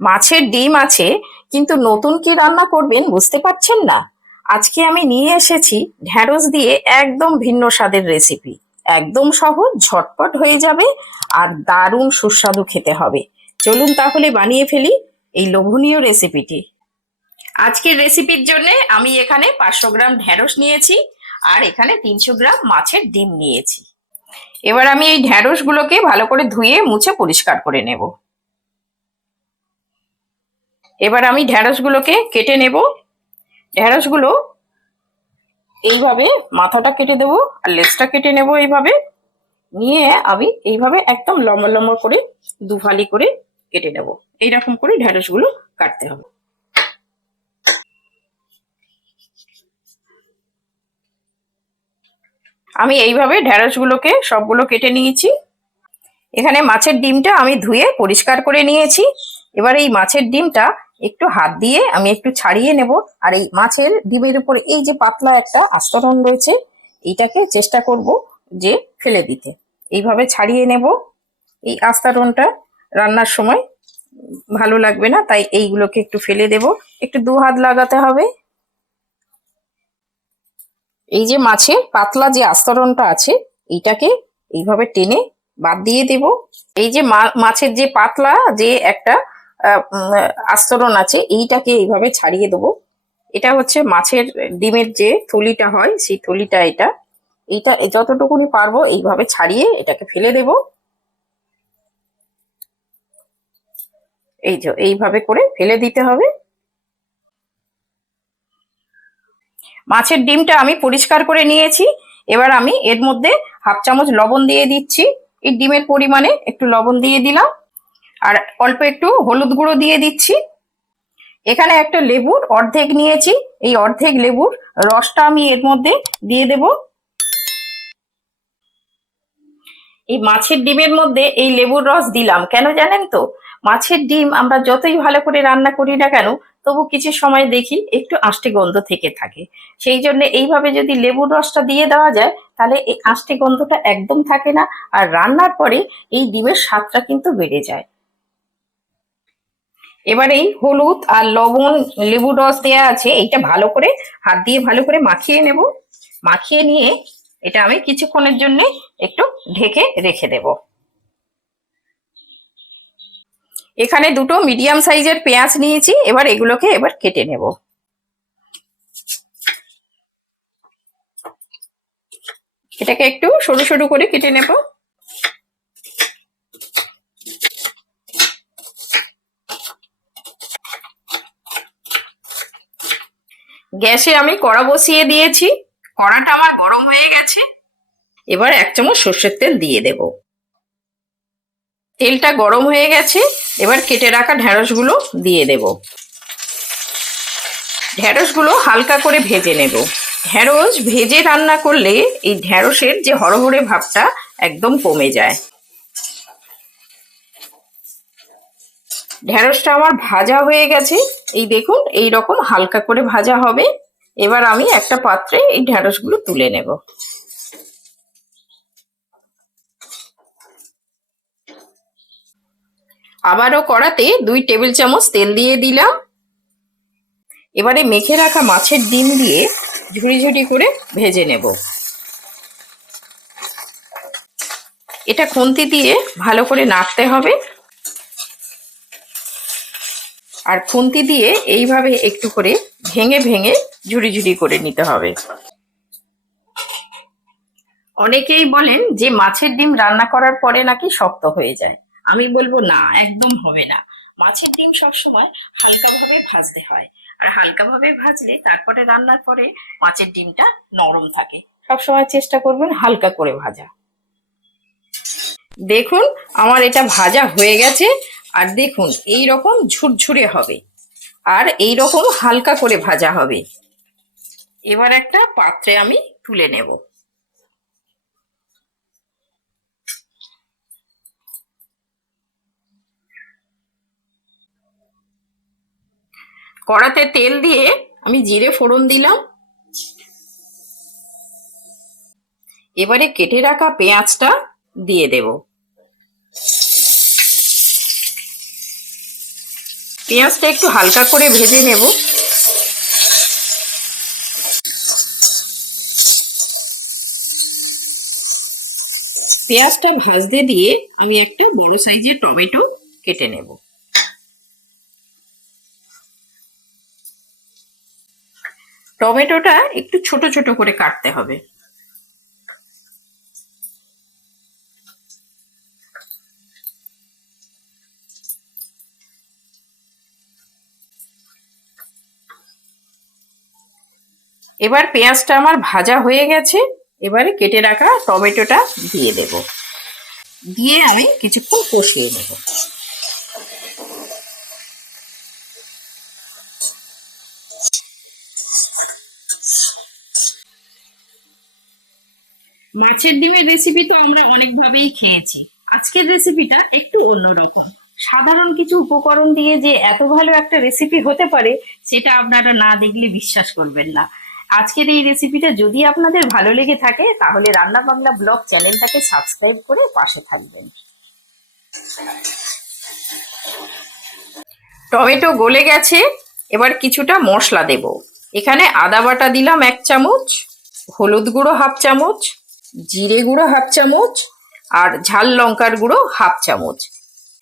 মাছের ডিম আছে, কিন্তু নতুন কি রান্না করবেন বুঝতে পারছেন না। আজকে আমি নিয়ে এসেছি ঢ্যাঁড়স দিয়ে একদম ভিন্ন স্বাদের রেসিপি। একদম সহজ, ঝটপট হয়ে যাবে, আর দারুণ সুস্বাদু খেতে হবে। চলুন তাহলে বানিয়ে ফেলি এই লোভনীয় রেসিপিটি। আজকের রেসিপির জন্য আমি এখানে 500 গ্রাম ঢ্যাঁড়স নিয়েছি, আর এখানে 300 গ্রাম মাছের ডিম নিয়েছি। এবার আমি এই ঢ্যাঁড়সগুলোকে ভালো করে ধুয়ে মুছে পরিষ্কার করে নেব। এবার আমি ঢ্যাঁড়সগুলোকে কেটে নেব। ঢ্যাঁড়সগুলো এইভাবে মাথাটা কেটে দেবো, আর লেজটা কেটে নেব। এইভাবে নিয়ে আমি এইভাবে একদম লম্বা লম্বা করে দুফালি করে কেটে নেব। এইরকম করে ঢ্যাঁড়সগুলো কাটতে হবে। আমি এইভাবে ঢ্যাঁড়সগুলোকে সবগুলো কেটে নিয়েছি। এখানে মাছের ডিমটা আমি ধুয়ে পরিষ্কার করে নিয়েছি। এবার এই মাছের ডিমটা একটু হাত দিয়ে আমি একটু ছাড়িয়ে নেব। আর এই মাছের ডিমের উপর এই যে পাতলা একটা আস্তরণ রয়েছে, এইটাকে চেষ্টা করব যে ফেলে দিতে। এইভাবে ছাড়িয়ে নেব। এই আস্তরণটা রান্নার সময় ভালো লাগবে না, তাই এইগুলোকে একটু ফেলে দেব। একটু দু হাত লাগাতে হবে। এই যে মাছের পাতলা যে আস্তরণটা আছে, এইটাকে এইভাবে টেনে বাদ দিয়ে দেব। এই যে মাছের যে পাতলা যে একটা আস্তরণ আছে, এইটাকে এইভাবে ছাড়িয়ে দেবো। এটা হচ্ছে মাছের ডিমের যে থলিটা হয়, সেই থলিটা এটা। এইটা যতটুকুনি পারবো এইভাবে ছাড়িয়ে এটাকে ফেলে দেব। এই যে এইভাবে করে ফেলে দিতে হবে। মাছের ডিমটা আমি পরিষ্কার করে নিয়েছি। এবার আমি এর মধ্যে হাফ চামচ লবণ দিয়ে দিচ্ছি। এই ডিমের পরিমাণে একটু লবণ দিয়ে দিলাম, আর অল্প একটু হলুদ গুঁড়ো দিয়ে দিচ্ছি। এখানে একটা লেবুর অর্ধেক নিয়েছি, এই অর্ধেক লেবুর রসটা আমি এর মধ্যে দিয়ে দেব। এই মাছের ডিমের মধ্যে এই লেবুর রস দিলাম কেন জানেন তো? মাছের ডিম আমরা যতই ভালো করে রান্না করি না কেন, তবু কিছু সময় দেখি একটু আষ্টে গন্ধ থেকে থাকে। সেই জন্য এইভাবে যদি লেবুর রসটা দিয়ে দেওয়া যায়, তাহলে এই আষ্টে গন্ধটা একদম থাকে না। আর রান্নার পরে এই ডিমের স্বাদটা কিন্তু বেড়ে যায়। এবার এই হলুদ আর লবণ, লেবুর রস দেওয়া আছে, এইটা ভালো করে হাত দিয়ে ভালো করে মাখিয়ে নেব। মাখিয়ে নিয়ে এটা আমি কিছুক্ষণের জন্য একটু ঢেকে রেখে দেব। এখানে দুটো মিডিয়াম সাইজের পেঁয়াজ নিয়েছি, এবার এগুলোকে কেটে নেব। এটাকে একটু সরু সরু করে কেটে নেব। গ্যাসে আমি কড়া বসিয়ে দিয়েছি। কড়াটা আমার গরম হয়ে গেছে। এবার 1 চামচ সর্ষের তেল দিয়ে দেব। তেলটা গরম হয়ে গেছে। এবার কেটে রাখা ঢেঁড়সগুলো দিয়ে দেব। ঢেঁড়সগুলো হালকা করে ভেজে নেব। ঢেঁড়স ভেজে রান্না করলে এই ঢেঁড়সের যে হরহরে ভাবটা একদম কমে যায়। ঢেঁড়সটা আমার ভাজা হয়ে গেছে। এই দেখুন, এই রকম হালকা করে ভাজা হবে। এবার আমি একটা পাত্রে এই ঢেঁড়সগুলো তুলে নেব। আবারও কড়াতে 2 টেবিল চামচ তেল দিয়ে দিলাম। এবারে মেখে রাখা মাছের ডিম দিয়ে ঝুড়ি ঝুড়ি করে ভেজে নেব। এটা খুন্তি দিয়ে ভালো করে নাড়তে হবে, আর খুন্তি দিয়ে এইভাবে একটু করে ভেঙে ভেঙে ঝুড়ি ঝুড়ি করে নিতে হবে। অনেকেই বলেন যে মাছের ডিম রান্না করার পরে নাকি শক্ত হয়ে যায়। আমি বলবো না, একদম হবে না। মাছের ডিম সবসময় হালকাভাবে ভাজতে হয়, আর হালকাভাবে ভাজলে তারপরে রান্নার পরে মাছের ডিমটা নরম থাকে। সবসময় চেষ্টা করবেন হালকা করে ভাজা। দেখুন, আমার এটা ভাজা হয়ে গেছে। আর দেখুন, এই রকম ঝুরঝুরে হবে, আর এই রকম হালকা করে ভাজা হবে। এবার একটা পাত্রে আমি তুলে নেব। কড়াতে তেল দিয়ে আমি জিরে ফোড়ন দিলাম। এবারে কেটে রাখা পেঁয়াজটা দিয়ে দেব। পেঁয়াজটা একটু হালকা করে ভেজে নেব। পেঁয়াজটা ভাজতে দিয়ে আমি একটা বড় সাইজের টমেটো কেটে নেব। টমেটোটা একটু ছোট ছোট করে কাটতে হবে। এবার পেঁয়াজটা আমার ভাজা হয়ে গেছে। এবারে কেটে রাখা টমেটোটা দিয়ে দেব, দিয়ে আমি কিছুক্ষণ কষিয়ে নেব। মাছের ডিমের রেসিপি তো আমরা অনেকভাবেই খেয়েছি, আজকের রেসিপিটা একটু অন্যরকম। সাধারণ কিছু উপকরণ দিয়ে যে এত ভালো একটা রেসিপি হতে পারে সেটা আপনারা না দেখলে বিশ্বাস করবেন না। আজকের এই রেসিপিটা যদি আপনাদের ভালো লেগে থাকে তাহলে রান্না বাংলা ব্লগ চ্যানেলটাকে সাবস্ক্রাইব করে পাশে থাকবেন। টমেটো গলে গেছে, এবার কিছুটা মশলা দেব। এখানে আদা বাটা দিলাম 1 চামচ, হলুদ গুঁড়ো 1/2 চামচ, জিরে গুঁড়ো 1/2 চামচ, আর ঝাল লঙ্কার গুঁড়ো 1/2 চামচ।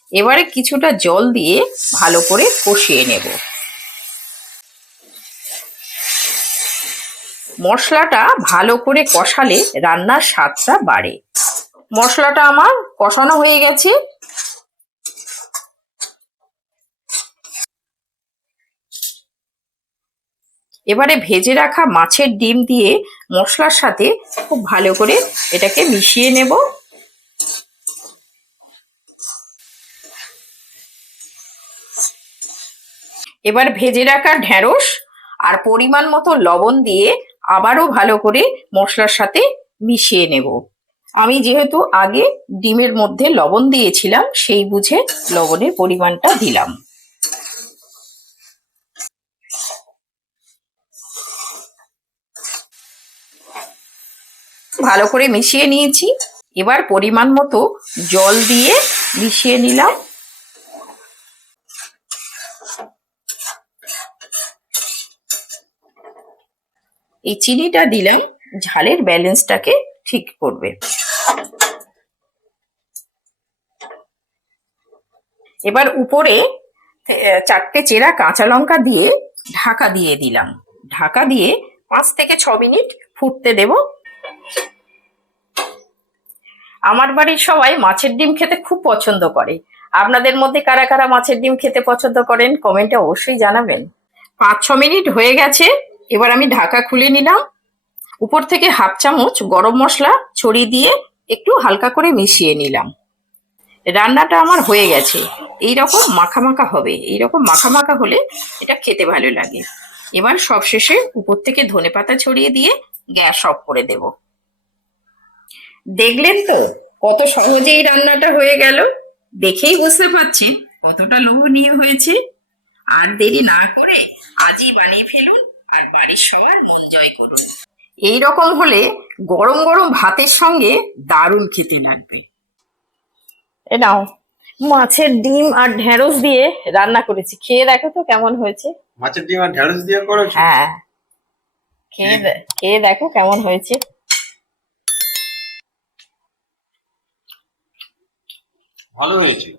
এবারে কিছুটা জল দিয়ে ভালো করে কষিয়ে নেব। মশলাটা ভালো করে কষালে রান্নার স্বাদটা বাড়ে। মশলাটা আমার কষানো হয়ে গেছে। এবারে ভেজে রাখা মাছের ডিম দিয়ে মশলার সাথে খুব ভালো করে এটাকে মিশিয়ে নেব। এবার ভেজে রাখা ঢেঁড়স আর পরিমাণ মতো লবণ দিয়ে আবারও ভালো করে মশলার সাথে মিশিয়ে নেব। আমি যেহেতু আগে ডিমের মধ্যে লবণ দিয়েছিলাম সেই বুঝে লবণের পরিমাণটা দিলাম। ভালো করে মিশিয়ে নিয়েছি। এবার পরিমাণ মতো জল দিয়ে মিশিয়ে নিলাম। এই চিনিটা দিলাম ঝালের ব্যালেন্সটাকে ঠিক করবে। এবার উপরে 4টে চেরা কাঁচা লঙ্কা দিয়ে ঢাকা দিয়ে দিলাম। ঢাকা দিয়ে 5 থেকে 6 মিনিট ফুটতে দেব। আমার বাড়ির সবাই মাছের ডিম খেতে খুব পছন্দ করে। আপনাদের মধ্যে কারা কারা মাছের ডিম খেতে পছন্দ করেন কমেন্টে অবশ্যই জানাবেন। 5-6 মিনিট হয়ে গেছে, এবার আমি ঢাকা খুলে নিলাম। উপর থেকে 1/2 চামচ গরম মশলা ছড়িয়ে দিয়ে একটু হালকা করে মিশিয়ে নিলাম। রান্নাটা আমার হয়ে গেছে। এইরকম মাখা মাখা হবে, এইরকম মাখা মাখা হলে এটা খেতে ভালো লাগে। এবার সবশেষে উপর থেকে ধনেপাতা ছড়িয়ে দিয়ে গ্যাস অফ করে দেব। দেখলেন তো কত সহজেই রান্নাটা হয়ে গেল। দেখেই বুঝতে পারছি কতটা লোভনীয় হয়েছে। আর দেরি না করে আজই বানিয়ে ফেলুন আর বাড়ির সবার মন জয় করুন। এই রকম হলে গরম গরম ভাতের সঙ্গে দারুণ খেতে লাগবে। এ নাও, মাছের ডিম আর ঢেঁড়স দিয়ে রান্না করেছি, খেয়ে দেখো তো কেমন হয়েছে। মাছের ডিম আর ঢেঁড়স দিয়ে করেছো? হ্যাঁ, খেয়ে দেখো কেমন হয়েছে। ভালো হয়েছে,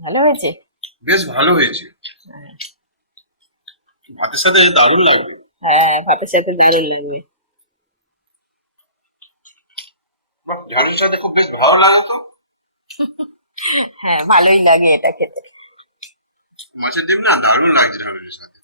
ভালো হয়েছে। বেশ ভালো হয়েছে। ভাতের সাথে দারুণ লাগবে। হ্যাঁ, ভাতের সাথে দারুণ লাগবে। বাহ, ঢেঁড়সের সাথে খুব বেশ ভালো লাগে তো। হ্যাঁ, ভালোই লাগে এটা খেতে। মাছের ডিম না দারুণ লাগছে ঢেঁড়সের সাথে।